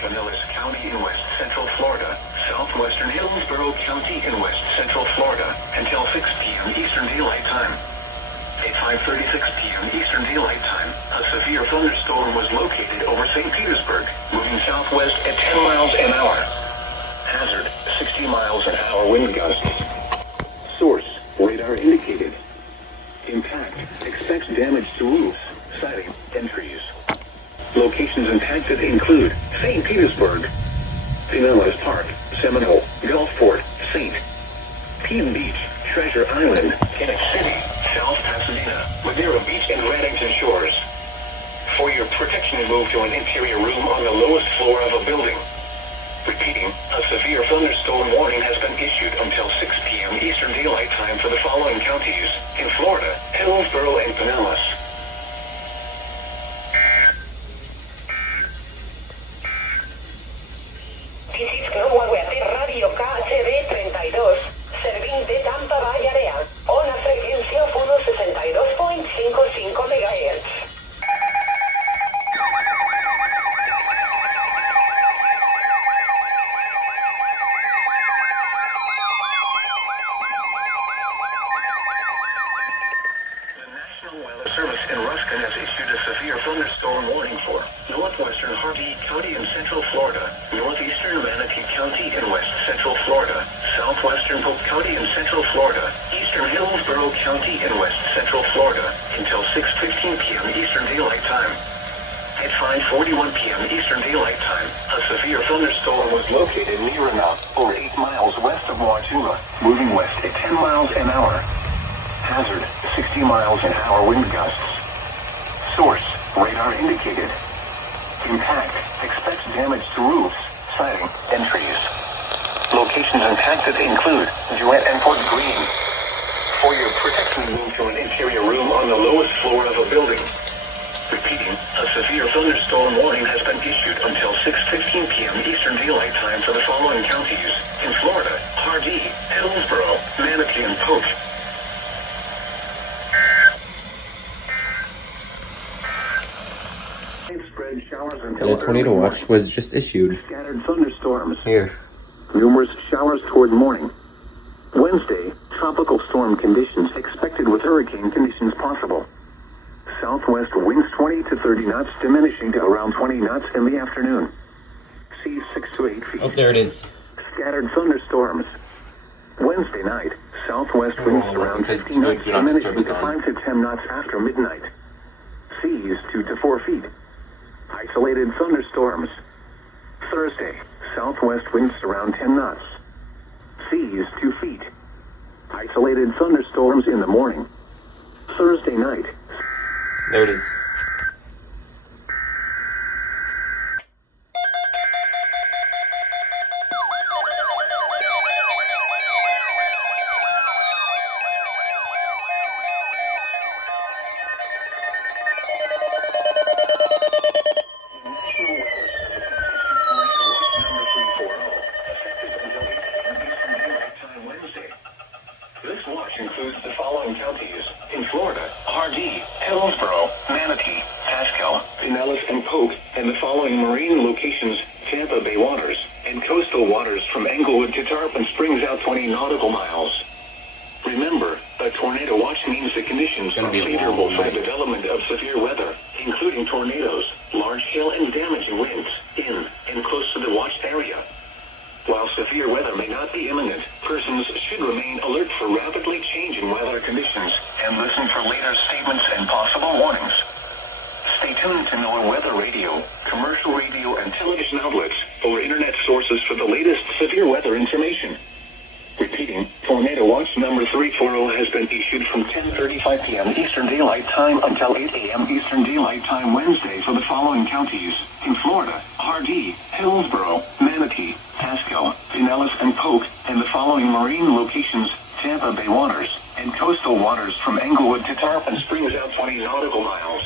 Pinellas County in west central Florida, southwestern Hillsborough County in west central Florida, until 6 p.m. Eastern Daylight Time. At 5:36 p.m. Eastern Daylight Time, a severe thunderstorm was located over St. Petersburg, moving southwest at 10 miles an hour. Hazard, 60 miles an hour wind gusts. Source, radar indicated. Impact, expects damage to roofs, siding, and trees. Locations impacted include St. Petersburg, Pinellas Park, Seminole, Gulfport, St. Pete Beach, Treasure Island, Kinnick City, South Pasadena, Madeira Beach, and Reddington Shores. For your protection, move to an interior room on the lowest floor of a building. Repeating, a severe thunderstorm warning has been issued until 6 p.m. Eastern Daylight Time for the following counties in Florida: Hillsborough and Pinellas. Radio KHD 32, Servint de Tampa Bay Area, una frecuencia 162.55 MHz. Service in Ruskin has issued a severe thunderstorm warning for northwestern Harvey County in central Florida, northeastern Manatee County in west central Florida, southwestern Polk County in central Florida, eastern Hillsborough County in west central Florida, until 6:15 p.m. Eastern Daylight Time. At 5:41 p.m. Eastern Daylight Time, a severe thunderstorm was located near enough, or 8 miles west of Wauchula, moving west at 10 miles an hour. Hazard, 60 miles an hour wind gusts. Source, radar indicated. Impact, expects damage to roofs, siding, and trees. Locations impacted include Duet and Fort Greene. For your protection, move to an interior room on the lowest floor of a building. Repeating, a severe thunderstorm warning has been issued until 6:15 p.m. Eastern Daylight Time for the following counties in Florida: Hardee, Hillsborough, Manatee, and Polk. And a tornado watch was just issued. Scattered thunderstorms. Here. Numerous showers toward morning. Wednesday, tropical storm conditions expected with hurricane conditions possible. Southwest winds 20 to 30 knots, diminishing to around 20 knots in the afternoon. Seas 6 to 8 feet. Oh, there it is. Scattered thunderstorms. Wednesday night, southwest winds around 15 knots, diminishing to 5 to 10 knots after midnight. Seas 2 to 4 feet. Isolated thunderstorms. Thursday, southwest winds around 10 knots. Seas 2 feet. Isolated thunderstorms in the morning. Thursday night. There it is. This watch includes the following counties in Florida: Hardee, Hillsborough, Manatee, Pasco, Pinellas, and Polk, and the following marine locations: Tampa Bay waters and coastal waters from Englewood to Tarpon Springs out 20 nautical miles. Remember, a tornado watch means the conditions are favorable for the development of severe weather, including tornadoes, large hail, and damaging winds in and close to the watched area. While severe weather may not be imminent, persons should remain alert for rapidly changing weather conditions and listen for later statements and possible warnings. Stay tuned to NOAA weather radio, commercial radio and television outlets, or internet sources for the latest severe weather information. Repeating, Tornado Watch number 340 has been issued from 10:35 p.m. Eastern Daylight Time until 8 a.m. Eastern Daylight Time Wednesday for the following counties in Florida: Hardee, Hillsborough, Manatee, Pasco, Pinellas, and Polk, and the following marine locations: Tampa Bay waters and coastal waters from Englewood to Tarpon Springs out 20 nautical miles.